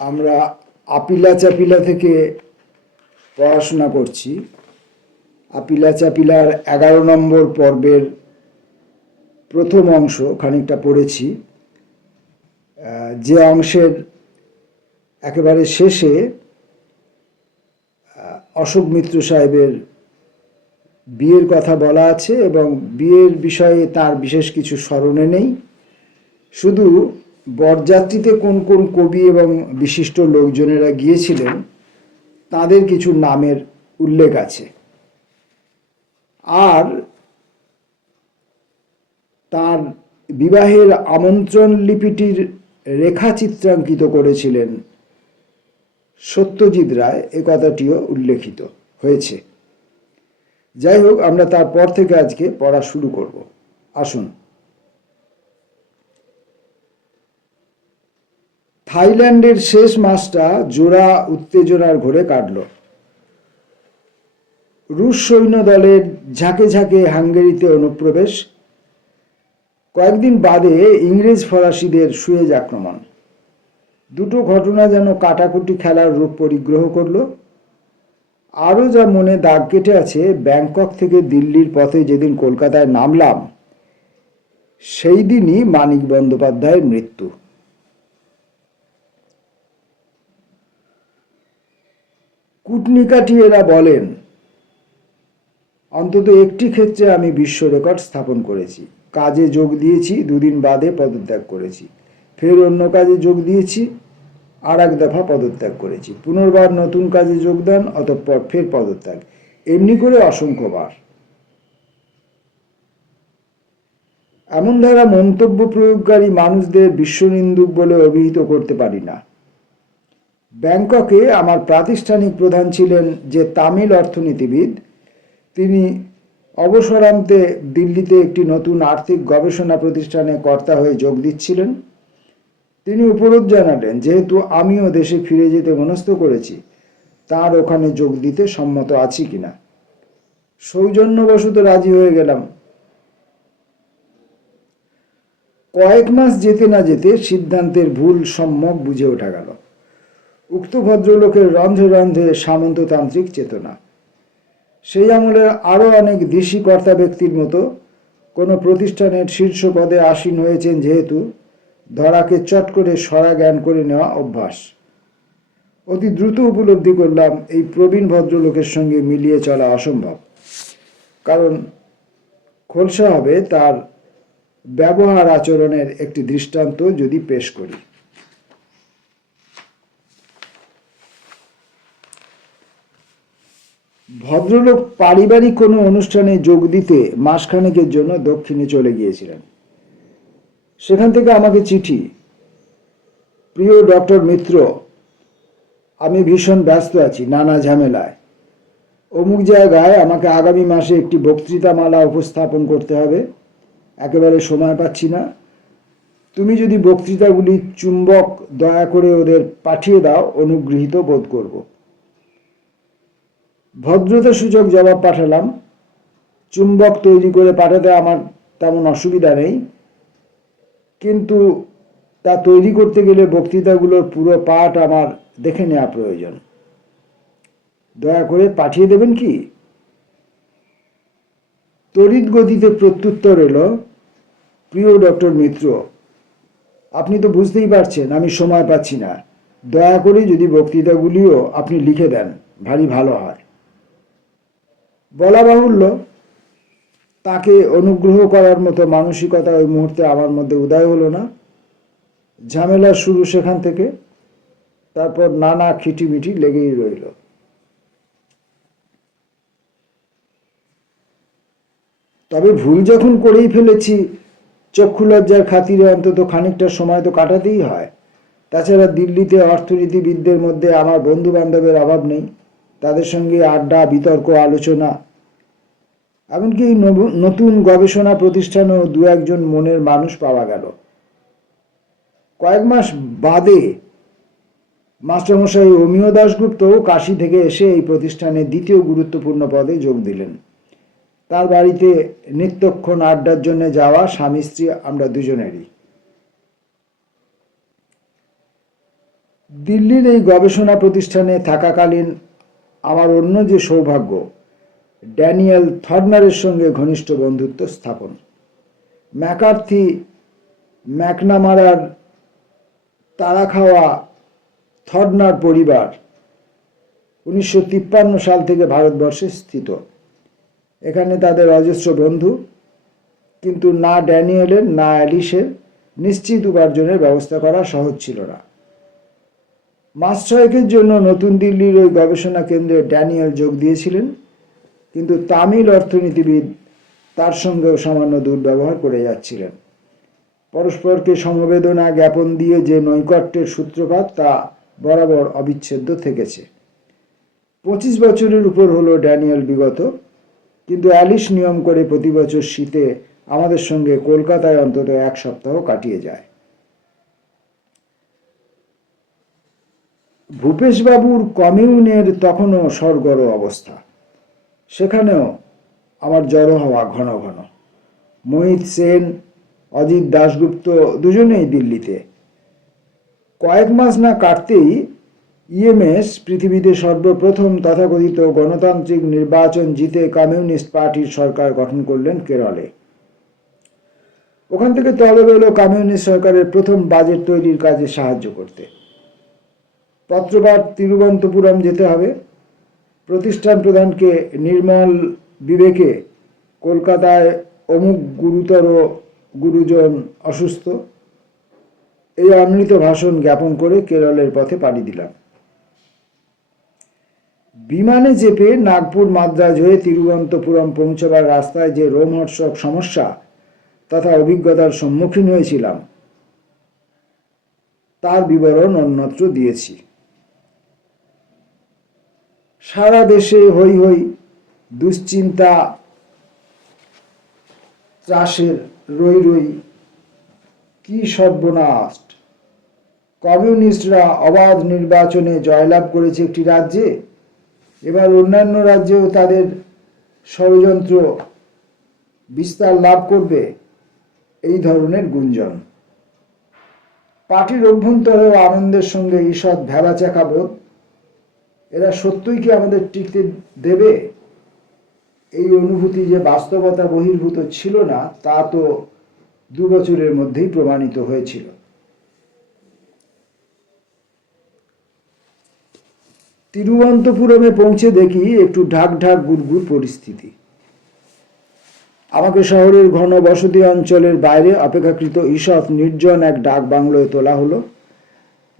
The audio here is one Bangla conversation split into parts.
আমরা আপিলা চাপিলা থেকে পড়াশোনা করছি। আপিলা চাপিলার এগারো নম্বর পর্বের প্রথম অংশ খানিকটা পড়েছি। যে অংশের একেবারে শেষে অশোক মিত্র সাহেবের বিয়ের কথা বলা আছে এবং বিয়ের বিষয়ে তার বিশেষ কিছু স্মরণে নেই। শুধু বরযাত্রীতে কোন কোন কবি এবং বিশিষ্ট লোকজনেরা গিয়েছিলেন, তাদের কিছু নামের উল্লেখ আছে। আর তার বিবাহের আমন্ত্রণ লিপিটির রেখা চিত্রাঙ্কিত করেছিলেন সত্যজিৎ রায়, এ কথাটিও উল্লেখিত হয়েছে। যাই হোক, আমরা তারপর থেকে আজকে পড়া শুরু করব। আসুন। থাইল্যান্ডের শেষ মাসটা জোড়া উত্তেজনার ঘোরে কাটল। রুশ সৈন্য দলের ঝাঁকে ঝাঁকে হাঙ্গেরিতে অনুপ্রবেশ। কয়েকদিন বাদে ইংরেজ ফরাসিদের সুয়েজ আক্রমণ। দুটো ঘটনা যেন কাটাকুটি খেলার রূপ পরিগ্রহ করল। আরও যা মনে দাগ কেটে আছে, ব্যাংকক থেকে দিল্লির পথে যেদিন কলকাতায় নামলাম, সেই দিনই মানিক বন্দ্যোপাধ্যায়ের মৃত্যু। কূটনিকাটি এরা বলেন, অন্তত একটি ক্ষেত্রে আমি বিশ্ব রেকর্ড স্থাপন করেছি। কাজে যোগ দিয়েছি, দুদিন বাদে পদত্যাগ করেছি। ফের অন্য কাজে যোগ দিয়েছি আর এক দফা পদত্যাগ করেছি। পুনর্বার নতুন কাজে যোগদান অতঃপর ফের পদত্যাগ। এমনি করে অসংখ্যবার। এমন ধারা মন্তব্য প্রয়োগকারী মানুষদের বিশ্বনিন্দুক বলে অভিহিত করতে পারি না। ব্যাংককে আমার প্রাতিষ্ঠানিক প্রধান ছিলেন যে তামিল অর্থনীতিবিদ। তিনি অবসরান্তে দিল্লিতে একটি নতুন আর্থিক গবেষণা প্রতিষ্ঠানে কর্তা হয়ে যোগ দিচ্ছিলেন। তিনি উপরোধ জানালেন, যেহেতু আমিও দেশে ফিরে যেতে মনস্থ করেছি, তার ওখানে যোগ দিতে সম্মত আছি কিনা? সৌজন্যবশত রাজি হয়ে গেলাম। কয়েক মাস যেতে না যেতে সিদ্ধান্তের ভুল সম্যক বুঝে ওঠা গেল। উক্ত ভদ্রলোকের রন্ধ্রে রন্ধ্রে সামন্ততান্ত্রিক চেতনা। সেই আমলের আরও অনেক দেশি কর্তা ব্যক্তির মতো কোনো প্রতিষ্ঠানের শীর্ষ পদে আসীন হয়েছেন যেহেতু ধরাকে চট করে সরা জ্ঞান করে নেওয়া অভ্যাস। অতি দ্রুত উপলব্ধি করলাম এই প্রবীণ ভদ্রলোকের সঙ্গে মিলিয়ে চলা অসম্ভব। কারণ খোলসা হবে তার ব্যবহার আচরণের একটি দৃষ্টান্ত যদি পেশ করি। ভদ্রলোক পারিবারিক কোনো অনুষ্ঠানে যোগ দিতে মাসখানেকের জন্য দক্ষিণে চলে গিয়েছিলেন। সেখান থেকে আমাকে চিঠি, প্রিয় ডক্টর মিত্র, আমি ভীষণ ব্যস্ত আছি, নানা ঝামেলায়। অমুক জায়গায় আমাকে আগামী মাসে একটি বক্তৃতামালা উপস্থাপন করতে হবে। একেবারে সময় পাচ্ছি না। তুমি যদি বক্তৃতাগুলি চুম্বক দয়া করে ওদের পাঠিয়ে দাও, অনুগৃহীত বোধ করব। ভদ্রতা সূচক জবাব পাঠালাম। চুম্বক তৈরি করে পাঠাতে আমার তেমন অসুবিধা নেই। কিন্তু তা তৈরি করতে গেলে বক্তৃতাগুলোর পুরো পাঠ আমার দেখে নেওয়া প্রয়োজন। দয়া করে পাঠিয়ে দেবেন কি? তড়িৎ গতিতে প্রত্যুত্তর এলো। প্রিয় ডক্টর মিত্র, আপনি তো বুঝতেই পারছেন, আমি সময় পাচ্ছি না। দয়া করে যদি বক্তৃতাগুলিও আপনি লিখে দেন, ভারী ভালো হয়। বলা বাহুল্য, তাকে অনুগ্রহ করার মতো মানসিকতা ওই মুহূর্তে আমার মধ্যে উদয় হলো না। ঝামেলা শুরু সেখান থেকে, তারপর নানা খিটিমিটি লেগেই রইল। তবে ভুল যখন করেই ফেলেছি, চক্ষু লজ্জার খাতিরে অন্তত খানিকটা সময় তো কাটাতেই হয়। তাছাড়া দিল্লিতে অর্থনীতিবিদদের মধ্যে আমার বন্ধু বান্ধবের অভাব নেই। তাদের সঙ্গে আড্ডা, বিতর্ক, আলোচনা এমনকি নতুন গবেষণা প্রতিষ্ঠানেও দু একজন মনের মানুষ পাওয়া গেল। কয়েক মাস বাদে মাস্টারমশাই অমিয় দাশগুপ্ত কাশি থেকে এসে এই প্রতিষ্ঠানে দ্বিতীয় গুরুত্বপূর্ণ পদে যোগ দিলেন। তার বাড়িতে নিত্যক্ষণ আড্ডার জন্য যাওয়া স্বামী স্ত্রী আমরা দুজনেরই। দিল্লির এই গবেষণা প্রতিষ্ঠানে থাকাকালীন আমার অন্য যে সৌভাগ্য ড্যানিয়েল থর্নারের সঙ্গে ঘনিষ্ঠ বন্ধুত্ব স্থাপন। ম্যাকার্থি ম্যাকনামারার তারা খাওয়া থর্নার পরিবার উনিশশো তিপ্পান্ন সাল থেকে ভারতবর্ষে স্থিত। এখানে তাদের অজস্র বন্ধু, কিন্তু না ড্যানিয়েলের, না অ্যালিসের নিশ্চিত উপার্জনের ব্যবস্থা করা সহজ ছিল না। মাস ছয়েকের জন্য নতুন দিল্লির ওই গবেষণা কেন্দ্রে ড্যানিয়েল যোগ দিয়েছিলেন। কিন্তু তামিল অর্থনীতিবিদ তার সঙ্গেও সামান্য দুর্ব্যবহার করে যাচ্ছিলেন। পরস্পরকে সমবেদনা জ্ঞাপন দিয়ে যে নৈকট্যের সূত্রপাত তা বরাবর অবিচ্ছেদ্য থেকেছে। পঁচিশ বছরের উপর হলো ড্যানিয়েল বিগত, কিন্তু অ্যালিস নিয়ম করে প্রতি বছর শীতে আমাদের সঙ্গে কলকাতায় অন্তত এক সপ্তাহ কাটিয়ে যায়। ভূপেশবাবুর কমিউনের তখনও সরগর অবস্থা। সেখানেও আমার জড়ো হওয়া ঘন ঘন। মোহিত সেন, অজিত দাশগুপ্ত দুজনেই দিল্লিতে। কয়েক মাস না কাটতেই ইএমএস পৃথিবীতে সর্বপ্রথম তথাকথিত গণতান্ত্রিক নির্বাচন জিতে কমিউনিস্ট পার্টির সরকার গঠন করলেন কেরলে। ওখান থেকে তলব এলো কমিউনিস্ট সরকারের প্রথম বাজেট তৈরির কাজে সাহায্য করতে। পত্রপাঠ তিরুবন্তপুরম যেতে হবে। প্রতিষ্ঠান প্রধানকে নির্মল বিবেকে কলকাতায় অমুক গুরুতর গুরুজন অসুস্থ। এই অমৃত ভাষণ জ্ঞাপন করে কেরলের পথে পাড়ি দিলাম। বিমানে চেপে নাগপুর মাদ্রাজ হয়ে তিরুবন্তপুরম পৌঁছবার রাস্তায় যে রোমহর্ষক সমস্যা, তথা অভিজ্ঞতার সম্মুখীন হয়েছিলাম, তার বিবরণ অন্যত্র দিয়েছি। সারা দেশে হই হই দুশ্চিন্তা ত্রাসের রই রই কি সর্বনাশ। কমিউনিস্টরা অবাধ নির্বাচনে জয়লাভ করেছে একটি রাজ্যে, এবার অন্যান্য রাজ্যেও তাদের ষড়যন্ত্র বিস্তার লাভ করবে এই ধরনের গুঞ্জন। পার্টির অভ্যন্তরেও আনন্দের সঙ্গে ঈষৎ ভেবাচাকা বোধ এরা সত্যই কি আমাদের টিকতে দেবে? এই অনুভূতি যে বাস্তবতা বহির্ভূত ছিল না, তা তো দু বছরের মধ্যেই প্রমাণিত হয়েছিল। তিরুবন্তপুরমে পৌঁছে দেখি একটু ঢাক ঢাক গুড়গুড় পরিস্থিতি। আমাকে শহরের ঘন বসতি অঞ্চলের বাইরে অপেক্ষাকৃত ঈষৎ নির্জন এক ডাক বাংলোয় তোলা হলো,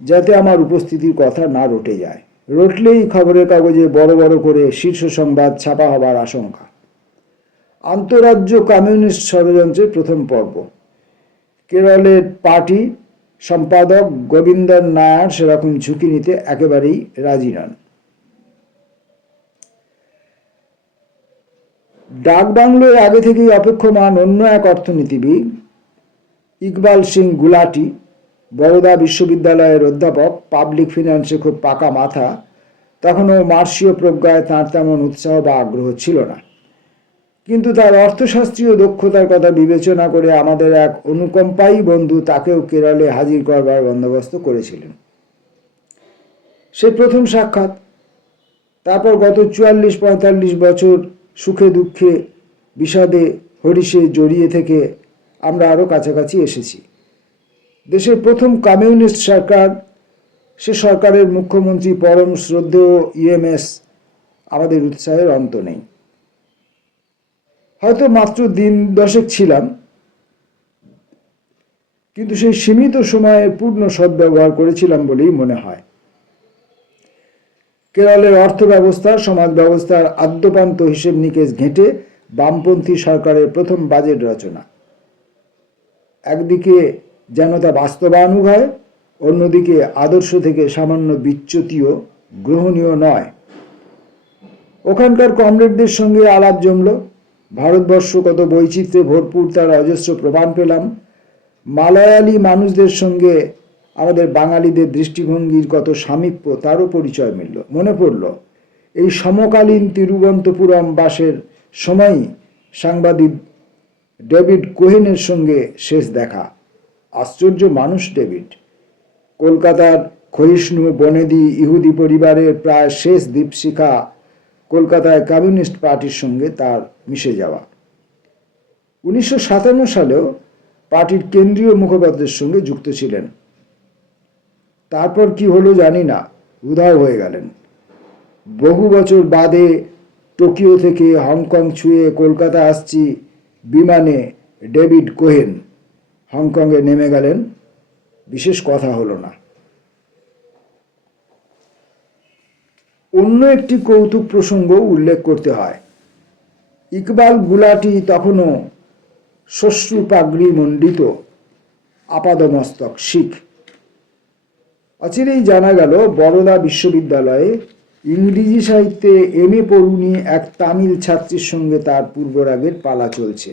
যাতে আমার উপস্থিতির কথা না রটে যায়। রটলেই খবরের কাগজে বড় বড় করে শীর্ষ সংবাদ ছাপা হবার আশঙ্কা। আন্তরাজ্য কমিউনিস্ট ষড়যন্ত্রের প্রথম পর্ব। কেরলের পার্টি সম্পাদক গোবিন্দন নায়ার সেরকম ঝুঁকি নিতে একেবারেই রাজি নন। ডাক বাংলোর আগে থেকেই অপেক্ষমান অন্য এক অর্থনীতিবিদ, ইকবাল সিং গুলাটি বরোদা বিশ্ববিদ্যালয়ের অধ্যাপক পাবলিক ফিনান্সে খুব পাকা মাথা, তখনও মার্সীয় প্রজ্ঞায় তাঁর তেমন উৎসাহ বা আগ্রহ ছিল না। কিন্তু তার অর্থশাস্ত্রীয় দক্ষতার কথা বিবেচনা করে আমাদের এক অনুকম্পায়ী বন্ধু তাকেও কেরলে হাজির করবার বন্দোবস্ত করেছিলেন। সে প্রথম সাক্ষাৎ, তারপর গত চুয়াল্লিশ পঁয়তাল্লিশ বছর সুখে দুঃখে বিষাদে হরিষে জড়িয়ে থেকে আমরা আরও কাছাকাছি এসেছি। দেশের প্রথম কমিউনিস্ট সরকার, সে সরকারের মুখ্যমন্ত্রী পরম শ্রদ্ধেয় ইএমএস আমাদের উৎসাহের অন্ত নেই। হয়তো মাত্র দিন দশেক ছিলাম, কিন্তু সেই সীমিত সময়ের পূর্ণ সদ্ব্যবহার করেছিলাম বলেই মনে হয়। কেরলের অর্থ ব্যবস্থা সমাজ ব্যবস্থার আদ্যপান্ত হিসেব নিকেশ ঘেঁটে বামপন্থী সরকারের প্রথম বাজেট রচনা। একদিকে যেন তা বাস্তবানুগ হয়, অন্যদিকে আদর্শ থেকে সামান্য বিচ্যুতিও গ্রহণীয় নয়। ওখানকার কমরেডদের সঙ্গে আলাপ জমল। ভারতবর্ষ কত বৈচিত্র্যে ভরপুর তার অজস্র প্রমাণ পেলাম। মালয়ালি মানুষদের সঙ্গে আমাদের বাঙালিদের দৃষ্টিভঙ্গির কত সামীপ্য তারও পরিচয় মিলল, মনে পড়ল। এই সমকালীন তিরুবন্তপুরম বাসের সময়ই সাংবাদিক ডেভিড কোহেনের সঙ্গে শেষ দেখা। আশ্চর্য মানুষ, ডেভিড। কলকাতার ক্ষয়িষ্ণু, বনেদি, ইহুদি পরিবারের প্রায় শেষ দীপশিখা কলকাতায় কমিউনিস্ট পার্টির সঙ্গে তার মিশে যাওয়া। উনিশশো সাতান্ন সালেও পার্টির কেন্দ্রীয় মুখপাত্রের সঙ্গে যুক্ত ছিলেন। তারপর কি হলো জানি না, উধাও হয়ে গেলেন। বহু বছর বাদে টোকিও থেকে হংকং ছুঁয়ে কলকাতা আসছি বিমানে ডেভিড কোহেন। হংকংয়ে নেমে গেলেন, বিশেষ কথা হলো না। অন্য একটি কৌতুক প্রসঙ্গ উল্লেখ করতে হয়। ইকবাল গুলাটি তখনও শ্বশ্রু পাগড়ি মণ্ডিত আপাদমস্তক, শিখ। অচিরেই জানা গেল বড়দা বিশ্ববিদ্যালয়ে ইংরেজি সাহিত্যে এম এ পড়ুনি এক তামিল ছাত্রীর সঙ্গে তার পূর্বরাগের পালা চলছে।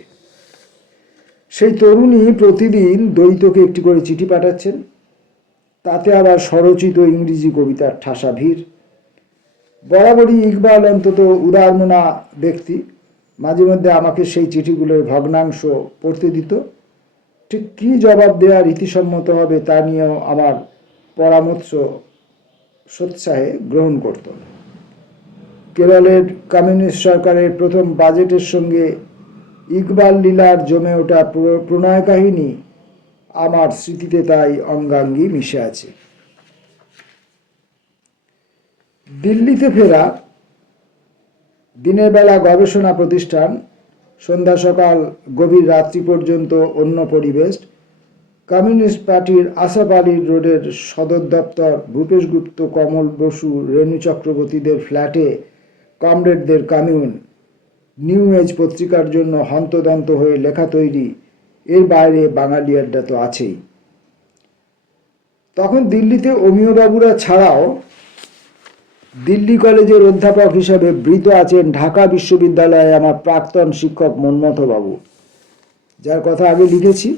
সেই তরুণী প্রতিদিন দ্বৈতকে একটি করে চিঠি পাঠাচ্ছেন। তাতে আবার স্বরচিত ইংরেজি কবিতার ঠাসা ভিড়। বরাবরই ইকবাল অন্তত উদারমনা ব্যক্তি। মাঝে মধ্যে আমাকে সেই চিঠিগুলোর ভগ্নাংশ পড়তে দিত। ঠিক কী জবাব দেওয়া রীতিসম্মত হবে তা নিয়েও আমার পরামর্শ সোৎসাহে গ্রহণ করত। কেরলের কমিউনিস্ট সরকারের প্রথম বাজেটের সঙ্গে ইকবাল লীলার জমে ওঠা প্র- প্রণয় কাহিনী আমার স্মৃতিতে তাই অঙ্গাঙ্গি মিশে আছে। দিল্লিতে ফেরা দিনের বেলা গবেষণা প্রতিষ্ঠান, সন্ধ্যা সকাল গভীর রাত্রি পর্যন্ত অন্য পরিবেশ, কমিউনিস্ট পার্টির আসাফ আলী রোডের সদর দপ্তর, ভূপেশ গুপ্ত, কমল বসু, রেণু চক্রবর্তীদের ফ্ল্যাটে, কমরেডদের কমিউন নিউ এজ পত্রিকার জন্য হন্তদন্ত হয়ে লেখা তৈরি। এর বাইরে বাঙালি আড্ডা তো আছেই। তখন দিল্লিতে অমিয়বাবুরা ছাড়াও দিল্লি কলেজের অধ্যাপক হিসেবে বৃত আছেন ঢাকা বিশ্ববিদ্যালয়ে আমার প্রাক্তন শিক্ষক মন্মথ বাবু। যার কথা আগে লিখেছি।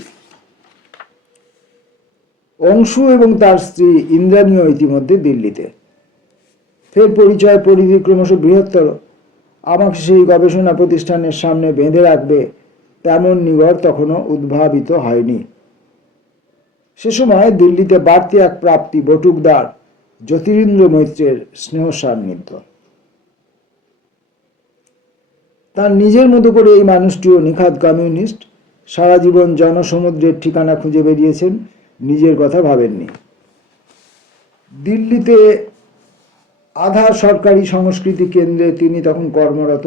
অংশু এবং তার স্ত্রী ইন্দ্রাণীও ইতিমধ্যে দিল্লিতে। ফের পরিচয় পরিধি ক্রমশ বৃহত্তর। আমাকে সেই গবেষণা প্রতিষ্ঠানের সামনে বেঁধে রাখবে, তেমন নিগর তখনও উদ্ভাবিত হয়নি। সে সময় দিল্লিতে বাড়তি এক প্রাপ্তি বটুকদার জ্যোতিরিন্দ্র মৈত্রের স্নেহ সান্নিধ্য তার নিজের মতো করে এই মানুষটিও নিখাত কমিউনিস্ট, সারা জীবন জনসমুদ্রের ঠিকানা খুঁজে বেরিয়েছেন, নিজের কথা ভাবেননি। দিল্লিতে আধা সরকারি সংস্কৃতি কেন্দ্রে তিনি তখন কর্মরত।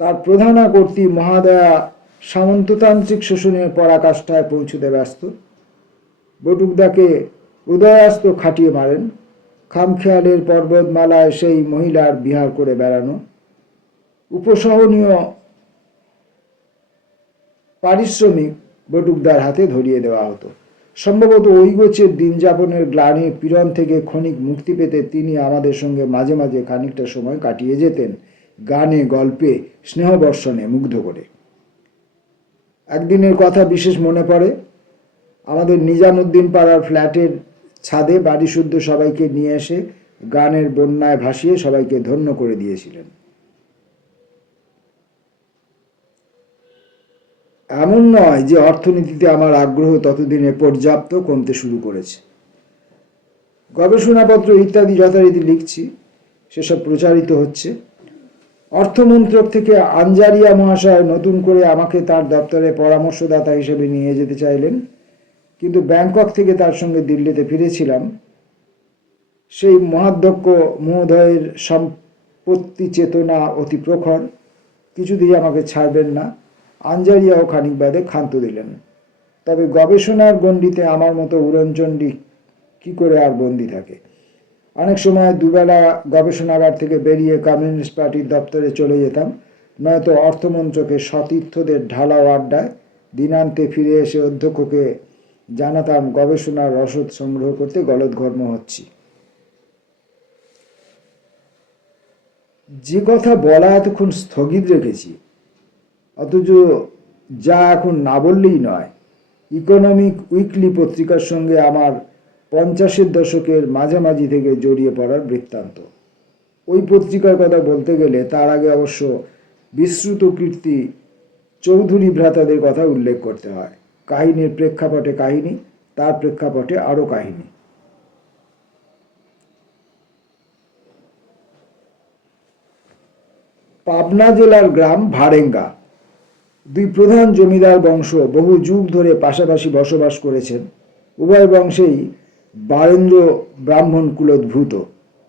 তার প্রধানা কর্তৃ মহাদয়া সামন্ততান্ত্রিক শোষণের পরাকাষ্ঠায় পৌঁছতে ব্যস্ত। বটুকদাকে উদয়াস্ত খাটিয়ে মারেন। খামখেয়ালের পর্বতমালায় সেই মহিলার বিহার করে বেড়ানো। উপসহনীয় পারিশ্রমিক বটুকদার হাতে ধরিয়ে দেওয়া হতো। সম্ভবত ওই গোছের দিন যাপনের গ্লানি পীড়ন থেকে ক্ষণিক মুক্তি পেতে তিনি আমাদের সঙ্গে মাঝে মাঝে খানিকটা সময় কাটিয়ে যেতেন, গানে, গল্পে, স্নেহবর্ষণে মুগ্ধ করে। একদিনের কথা বিশেষ মনে পড়ে, আমাদের নিজামুদ্দিন পাড়ার ফ্ল্যাটের ছাদে বাড়ি শুদ্ধ সবাইকে নিয়ে এসে গানের বন্যায় ভাসিয়ে সবাইকে ধন্য করে দিয়েছিলেন। এমন নয় যে অর্থনীতিতে আমার আগ্রহ ততদিনে পর্যাপ্ত কমতে শুরু করেছে। গবেষণাপত্র ইত্যাদি যথারীতি লিখছি, সেসব প্রচারিত হচ্ছে। অর্থমন্ত্রক থেকে আঞ্জারিয়া মহাশয় নতুন করে আমাকে তার দপ্তরে পরামর্শদাতা হিসেবে নিয়ে যেতে চাইলেন, কিন্তু ব্যাংকক থেকে তার সঙ্গে দিল্লিতে ফিরেছিলাম। সেই মহাধ্যক্ষ মহোদয়ের সম্পত্তি চেতনা অতি প্রখর, কিছুতেই আমাকে ছাড়বেন না। আঞ্জারিয়াও খানিক বাদে ক্ষান্ত দিলেন। তবে গবেষণার গণ্ডিতে আমার মতো উড়নচণ্ডী কি করে আর বন্দি থাকে? অনেক সময় দুবেলা গবেষণাগার থেকে বেরিয়ে কমিউনিস্ট পার্টির দপ্তরে চলে যেতাম। নয়তো অর্থমন্ত্রকে সতীর্থদের ঢালাও আড্ডায় দিনান্তে ফিরে এসে অধ্যক্ষকে জানাতাম, গবেষণার রসদ সংগ্রহ করতে গলদঘর্ম হচ্ছি। যে কথা বলা এতক্ষণ স্থগিত রেখেছি অথচ যা এখন না বললেই নয়। ইকোনমিক উইকলি পত্রিকার সঙ্গে আমার পঞ্চাশের দশকের মাঝামাঝি থেকে জড়িয়ে পড়ার বৃত্তান্ত। ওই পত্রিকার কথা বলতে গেলে তার আগে অবশ্য বিশ্রুত কীর্তি চৌধুরী ভ্রাতাদের কথা উল্লেখ করতে হয়। কাহিনীর প্রেক্ষাপটে কাহিনী, তার প্রেক্ষাপটে আরও কাহিনী। পাবনা জেলার গ্রাম ভারেঙ্গা। দুই প্রধান জমিদার বংশ বহু যুগ ধরে পাশাপাশি বসবাস করেছেন। উভয় বংশেই বারেন্দ্র ব্রাহ্মণ কুলোদ্ভূত।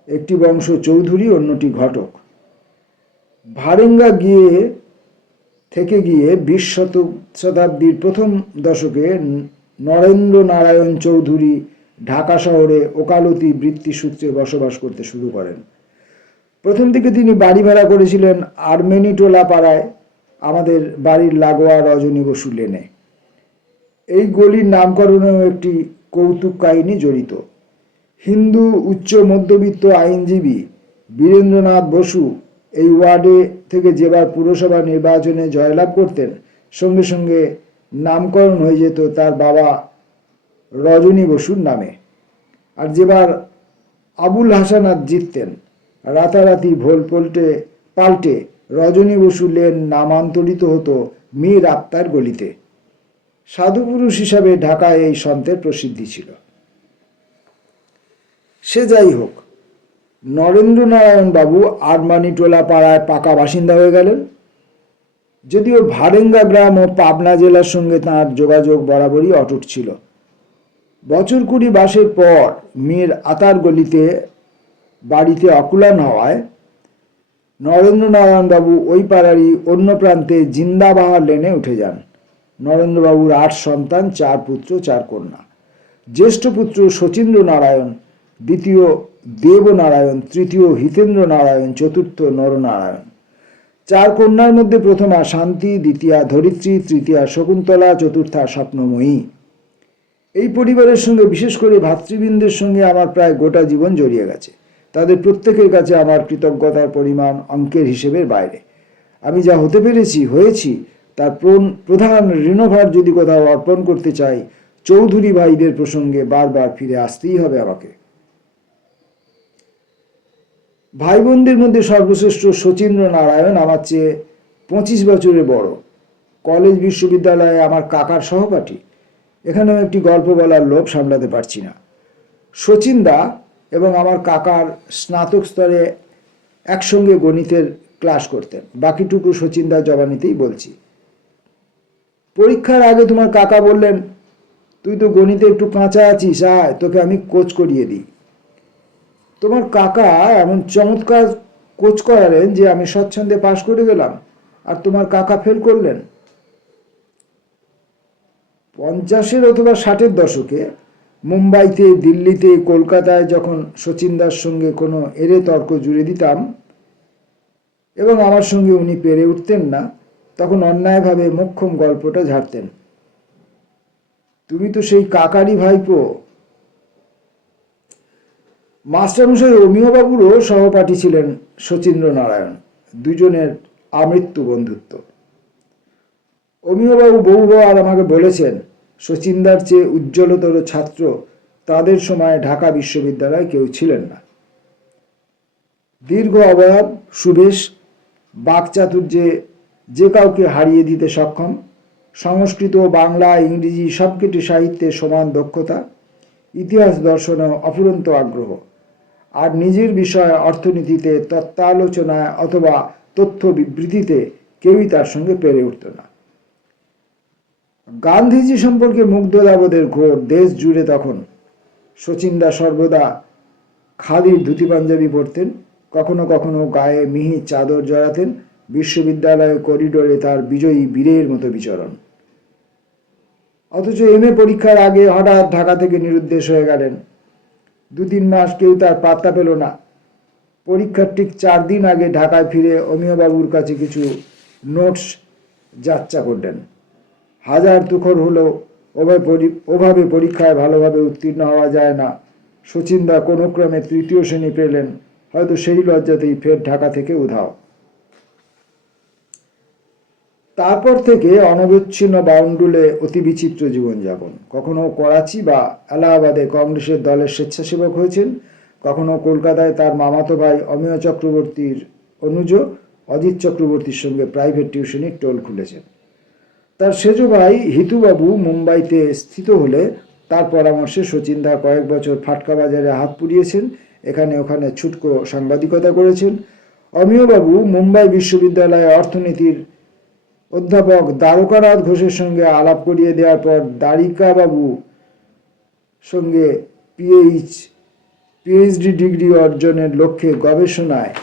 একটি বংশ চৌধুরী, অন্যটি ঘটক। ভারেঙ্গা গিয়ে থেকে গিয়ে বিশ শত শতাব্দীর প্রথম দশকে নরেন্দ্র নারায়ণ চৌধুরী ঢাকা শহরে ওকালতি বৃত্তি সূত্রে বসবাস করতে শুরু করেন। প্রথম দিকে তিনি বাড়ি ভাড়া করেছিলেন আর্মেনিটোলা পাড়ায়। আমাদের বাড়ির লাগোয়া রজনী বসু লেনে। এই গলির নামকরণেও একটি কৌতুক কাহিনী জড়িত। হিন্দু উচ্চ মধ্যবিত্ত আইনজীবী বীরেন্দ্রনাথ বসু এই ওয়ার্ডে থেকে যেবার পুরসভা নির্বাচনে জয়লাভ করতেন, সঙ্গে সঙ্গে নামকরণ হয়ে যেত তার বাবা রজনী বসুর নামে। আর যেবার আবুল হাসানাত জিততেন, রাতারাতি ভোল পল্টে পাল্টে রজনী বসু লেন নামান্তরিত হতো মীর আক্তার গলিতে। সাধুপুরুষ হিসাবে ঢাকায় এই সন্তের প্রসিদ্ধি ছিল। সে যাই হোক নরেন্দ্রনারায়ণ বাবু আরমানিটোলা পাড়ায় পাকা বাসিন্দা হয়ে গেলেন। যদিও ভারেঙ্গা গ্রাম ও পাবনা জেলার সঙ্গে তাঁর যোগাযোগ বরাবরই অটুট ছিল। বছর কুড়ি বাসের পর মীর আতার গলিতে বাড়িতে অকুলান হওয়ায় নরেন্দ্রনারায়ণবাবু ওই পাড়ারই অন্য প্রান্তে জিন্দাবাহার লেনে উঠে যান। নরেন্দ্রবাবুর আট সন্তান, চার পুত্র, চার কন্যা। জ্যেষ্ঠ পুত্র শচীন্দ্র নারায়ণ দ্বিতীয় দেবনারায়ণ, তৃতীয় হিতেন্দ্র নারায়ণ চতুর্থ নরনারায়ণ। চার কন্যার মধ্যে প্রথমা শান্তি, দ্বিতীয়া ধরিত্রী, তৃতীয়া শকুন্তলা, চতুর্থা স্বপ্নময়ী। এই পরিবারের সঙ্গে বিশেষ করে ভাতৃবৃন্দের সঙ্গে আমার প্রায় গোটা জীবন জড়িয়ে গেছে। তাদের প্রত্যেকের কাছে আমার কৃতজ্ঞতার পরিমাণ অঙ্কের হিসেবের বাইরে। আমি যা হতে পেরেছি, হয়েছি, তার প্রধান ঋণভার যদি কোথাও অর্পণ করতে চাই, চৌধুরী ভাইদের প্রসঙ্গে বারবার ফিরে আসতেই হবে আমাকে। ভাই বোনদের মধ্যে সর্বশ্রেষ্ঠ শচীন্দ্র নারায়ণ আমার চেয়ে পঁচিশ বছরের বড়। কলেজ বিশ্ববিদ্যালয়ে আমার কাকার সহপাঠী। এখানেও একটি গল্প বলার লোভ সামলাতে পারছি না। শচীনদা এবং আমার কাকার স্নাতক স্তরে একসঙ্গে গণিতের ক্লাস করতেন। বাকিটুকু শচীনদা জবানিতেই বলছি। পরীক্ষার আগে তোমার কাকা বললেন, তুই তো গণিতে একটু কাঁচা আছিস, আয়, তোকে আমি কোচ করিয়ে দিই। তোমার কাকা এমন চমৎকার কোচ করালেন যে আমি স্বচ্ছন্দে পাশ করে গেলাম। আর তোমার কাকা ফেল করলেন। পঞ্চাশের অথবা ষাটের দশকে মুম্বাইতে, দিল্লিতে, কলকাতায় যখন শচীনদার সঙ্গে কোনো এরে তর্ক জুড়ে দিতাম এবং আমার সঙ্গে উনি পেরে উঠতেন না, তখন অন্যায়ভাবে মোক্ষম গল্পটা ঝাড়তেন। তুমি তো সেই কাকারই ভাইপো। মাস্টারমশাই অমিয়বাবুরও সহপাঠী ছিলেন শচীন্দ্র নারায়ণ দুজনের আমৃত্যু বন্ধুত্ব। অমিয়বাবু বহুবার আমাকে বলেছেন শচীনদার চেয়ে উজ্জ্বলতর ছাত্র তাদের সময় ঢাকা বিশ্ববিদ্যালয়ে কেউ ছিলেন না। দীর্ঘ অবয়ব, সুবেশ বাকচাতুর্যে যে কাউকে হারিয়ে দিতে সক্ষম, সংস্কৃত, বাংলা, ইংরেজি সবকটি সাহিত্যে সমান দক্ষতা, ইতিহাস দর্শনে অফুরন্ত আগ্রহ, আর নিজের বিষয় অর্থনীতিতে তত্ত্বালোচনায় অথবা তথ্য বিবৃতিতে কেউই তার সঙ্গে পেরে উঠত না। গান্ধীজি সম্পর্কে মুগ্ধদাবোধের ঘোর দেশ জুড়ে তখন শচীনদা সর্বদা খাদির ধুতি পাঞ্জাবি পরতেন, কখনো কখনো গায়ে মিহি চাদর জড়াতেন, বিশ্ববিদ্যালয় করিডোরে তার বিজয়ী বীরের মতো বিচরণ। অথচ এম পরীক্ষার আগে হঠাৎ ঢাকা থেকে নিরুদ্দেশ হয়ে গেলেন। দু তিন মাস কেউ তার পাত্তা পেল না। পরীক্ষার ঠিক চার দিন আগে ঢাকায় ফিরে অমিয়বাবুর কাছে কিছু নোটস যাচ্চা করলেন। হাজার দুখর হলেও ওভাবে পরি- ওভাবে পরীক্ষায় ভালোভাবে উত্তীর্ণ হওয়া যায় না। শচীনদা কোনো ক্রমে তৃতীয় শ্রেণি পেলেন, হয়তো সেই লজ্জাতেই ফের ঢাকা থেকে উধাও। তারপর থেকে অনবিচ্ছিন্ন বাউন্ডুলে অতি বিচিত্র জীবনযাপন। কখনো করাচি বা এলাহাবাদে কংগ্রেসের দলের স্বেচ্ছাসেবক হয়েছেন, কখনো কলকাতায় তার মামাতো ভাই অমিয় চক্রবর্তীর অনুজ, অজিত চক্রবর্তীর সঙ্গে প্রাইভেট টিউশনির টোল খুলেছেন। তার সেজ ভাই হিতুবাবু মুম্বাইতে স্থিত হলে তার পরামর্শে শচীনদা কয়েক বছর ফাটকা বাজারে হাত পুড়িয়েছেন। এখানে ওখানে ছুটকো সাংবাদিকতা করেছেন। অমিয়বাবু মুম্বাই বিশ্ববিদ্যালয়ে অর্থনীতির অধ্যাপক দ্বারকানাথ ঘোষের সঙ্গে আলাপ করিয়ে দেওয়ার পর দ্বারিকাবাবু সঙ্গে পিএইচ, পিএইচডি ডিগ্রি অর্জনের লক্ষ্যে গবেষণায়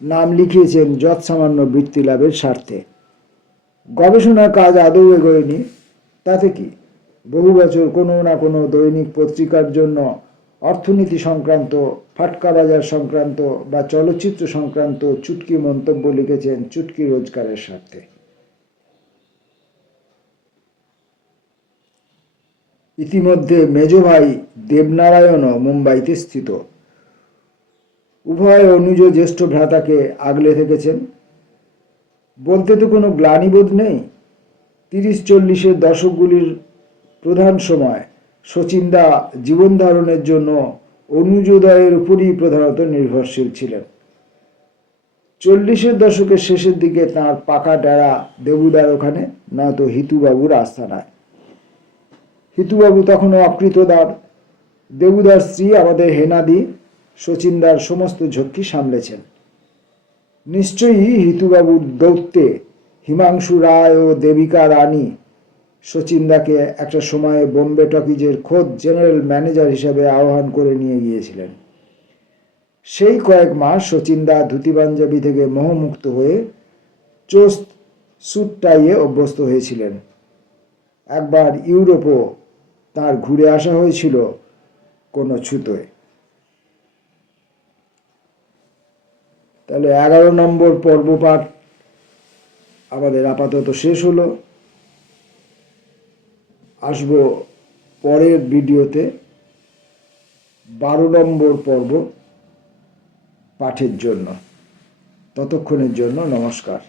নাম লিখিয়েছেন যৎসামান্য বৃত্তি লাভের স্বার্থে। গবেষণার কাজ আদৌ এগোয়নি। তাতে কি? বহু বছর কোনো না কোনো দৈনিক পত্রিকার জন্য অর্থনীতি সংক্রান্ত, ফাটকা বাজার সংক্রান্ত বা চলচ্চিত্র সংক্রান্ত চুটকি মন্তব্য লিখেছেন চুটকি রোজগারের স্বার্থে। ইতিমধ্যে মেজ ভাই দেবনারায়ণও মুম্বাইতে স্থিত। উভয় অনুজ জ্যেষ্ঠ ভ্রাতাকে আগলে থেকেছেন। বলতে তো কোনো গ্লানিবোধ নেই। তিরিশ চল্লিশের দশকগুলির প্রধান সময় শচীনদা জীবন ধারণের জন্য অনুযোদয়ের উপরই প্রধানত নির্ভরশীল ছিলেন। চল্লিশের দশকের শেষের দিকে তার পাকা ডেরা দেবুদার ওখানে নয়তো হিতুবাবুর আস্থানায় হিতুবাবু তখনও অকৃতদার। দেবুদার স্ত্রী আমাদের হেনাদি, শচীনদার সমস্ত ঝক্কি সামলেছেন। নিশ্চয়ই হিতুবাবুর দৌত্যে হিমাংশু রায় ও দেবিকা রানী শচীনদাকে একটা সময়ে বোম্বে টকিজের খোদ জেনারেল ম্যানেজার হিসাবে আহ্বান করে নিয়ে গিয়েছিলেন। সেই কয়েক মাস শচীনদা ধুতি পাঞ্জাবি থেকে মোহমুক্ত হয়ে চোস্ত স্যুট টাইয়ে অভ্যস্ত হয়েছিলেন। একবার ইউরোপও তার ঘুরে আসা হয়েছিল কোনো ছুতোয়। তাহলে এগারো নম্বর পর্ব পাঠ আমাদের আপাতত শেষ হলো। আসব পরের ভিডিওতে বারো নম্বর পর্ব পাঠের জন্য। ততক্ষণের জন্য নমস্কার।